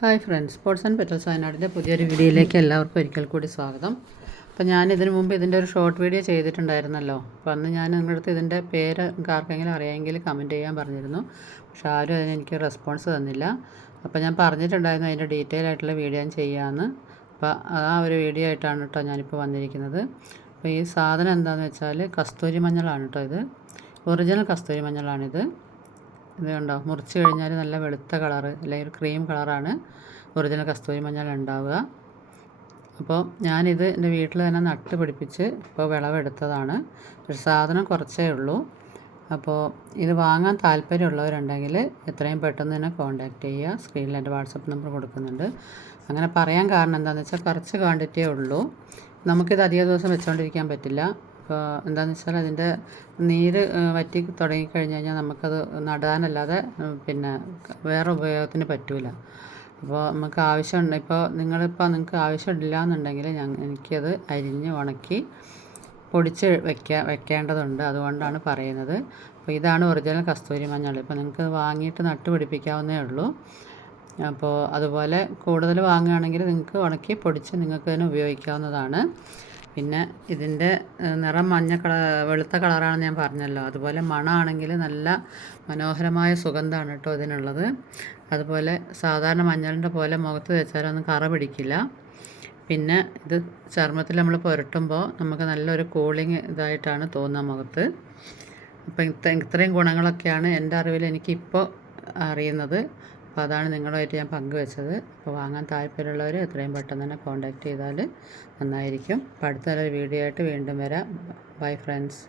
Hi friends, sports and petals വയനാടിൻ്റെ പുതിയൊരു വീഡിയോയിലേക്ക് എല്ലാവർക്കും ഒരിക്കൽ കൂടി സ്വാഗതം. അപ്പോൾ ഞാൻ ഇതിനു മുമ്പ് ഇതിൻ്റെ ഒരു ഷോർട്ട് വീഡിയോ ചെയ്തിട്ടുണ്ടായിരുന്നല്ലോ. അപ്പോൾ അന്ന് ഞാൻ നിങ്ങളുടെ അടുത്ത് ഇതിൻ്റെ പേര് ആർക്കെങ്കിലും അറിയാമെങ്കിൽ കമൻറ്റ് ചെയ്യാൻ പറഞ്ഞിരുന്നു. പക്ഷേ ആരും അതിന് എനിക്ക് റെസ്പോൺസ് തന്നില്ല. അപ്പോൾ ഞാൻ പറഞ്ഞിട്ടുണ്ടായിരുന്നു അതിൻ്റെ ഡീറ്റെയിൽ ആയിട്ടുള്ള വീഡിയോ ഞാൻ ചെയ്യാമെന്ന്. അപ്പോൾ ആ ഒരു വീഡിയോ ആയിട്ടാണ് കേട്ടോ ഞാനിപ്പോൾ വന്നിരിക്കുന്നത്. അപ്പോൾ ഈ സാധനം എന്താണെന്ന് വെച്ചാൽ കസ്തൂരി മഞ്ഞളാണ് കേട്ടോ. ഇത് ഒറിജിനൽ കസ്തൂരി മഞ്ഞളാണിത്. ഇത് കണ്ടോ, മുറിച്ച് കഴിഞ്ഞാൽ നല്ല വെളുത്ത കളറ് അല്ലെങ്കിൽ ഒരു ക്രീം കളറാണ് ഒറിജിനൽ കസ്തൂരി മഞ്ഞൾ ഉണ്ടാവുക. അപ്പോൾ ഞാനിത് എൻ്റെ വീട്ടിൽ തന്നെ നട്ട് പിടിപ്പിച്ച് ഇപ്പോൾ വിളവെടുത്തതാണ്. പക്ഷേ സാധനം കുറച്ചേ ഉള്ളൂ. അപ്പോൾ ഇത് വാങ്ങാൻ താല്പര്യമുള്ളവരുണ്ടെങ്കിൽ എത്രയും പെട്ടെന്ന് തന്നെ കോൺടാക്റ്റ് ചെയ്യുക. സ്ക്രീനിൽ എൻ്റെ വാട്സപ്പ് നമ്പർ കൊടുക്കുന്നുണ്ട്. അങ്ങനെ പറയാൻ കാരണം എന്താണെന്ന് വെച്ചാൽ കുറച്ച് ക്വാണ്ടിറ്റിയേ ഉള്ളൂ. നമുക്കിത് അധിക ദിവസം വെച്ചുകൊണ്ടിരിക്കാൻ പറ്റില്ല. അപ്പോൾ എന്താണെന്ന് വെച്ചാൽ അതിൻ്റെ നീര് വറ്റി തുടങ്ങിക്കഴിഞ്ഞ് കഴിഞ്ഞാൽ നമുക്കത് നടാനല്ലാതെ പിന്നെ വേറെ ഉപയോഗത്തിന് പറ്റില്ല. അപ്പോൾ നമുക്ക് ആവശ്യമുണ്ട്, നിങ്ങൾക്ക് ആവശ്യമില്ല എന്നുണ്ടെങ്കിൽ എനിക്കത് അരിഞ്ഞ് ഉണക്കി പൊടിച്ച് വെക്കേണ്ടതുണ്ട്. അതുകൊണ്ടാണ് പറയുന്നത്. അപ്പോൾ ഇതാണ് ഒറിജിനൽ കസ്തൂരി മഞ്ഞൾ. ഇപ്പോൾ നിങ്ങൾക്ക് വാങ്ങിയിട്ട് നട്ട് പിടിപ്പിക്കാവുന്നേ ഉള്ളൂ. അപ്പോൾ അതുപോലെ കൂടുതൽ വാങ്ങുകയാണെങ്കിൽ നിങ്ങൾക്ക് ഉണക്കി പൊടിച്ച് നിങ്ങൾക്ക് തന്നെ ഉപയോഗിക്കാവുന്നതാണ്. പിന്നെ ഇതിൻ്റെ നിറം വെളുത്ത കളറാണെന്ന് ഞാൻ പറഞ്ഞല്ലോ. അതുപോലെ മണമാണെങ്കിൽ നല്ല മനോഹരമായ സുഗന്ധമാണ് കേട്ടോ ഇതിനുള്ളത്. അതുപോലെ സാധാരണ മഞ്ഞളിൻ്റെ പോലെ മുഖത്ത് വെച്ചാലൊന്നും കറ പിടിക്കില്ല. പിന്നെ ഇത് ചർമ്മത്തിൽ നമ്മൾ പുരട്ടുമ്പോൾ നമുക്ക് നല്ലൊരു കൂളിങ് ഇതായിട്ടാണ് തോന്നുക മുഖത്ത്. അപ്പം ഇത്രയും ഗുണങ്ങളൊക്കെയാണ് എൻ്റെ അറിവിൽ എനിക്കിപ്പോൾ അറിയുന്നത്. അപ്പോൾ അതാണ് നിങ്ങളുമായിട്ട് ഞാൻ പങ്കുവെച്ചത്. അപ്പോൾ വാങ്ങാൻ താല്പര്യമുള്ളവർ എത്രയും പെട്ടെന്ന് തന്നെ കോൺടാക്റ്റ് ചെയ്താൽ നന്നായിരിക്കും. അപ്പോൾ അടുത്ത നല്ലൊരു വീഡിയോ ആയിട്ട് വീണ്ടും വരാം. Bye friends.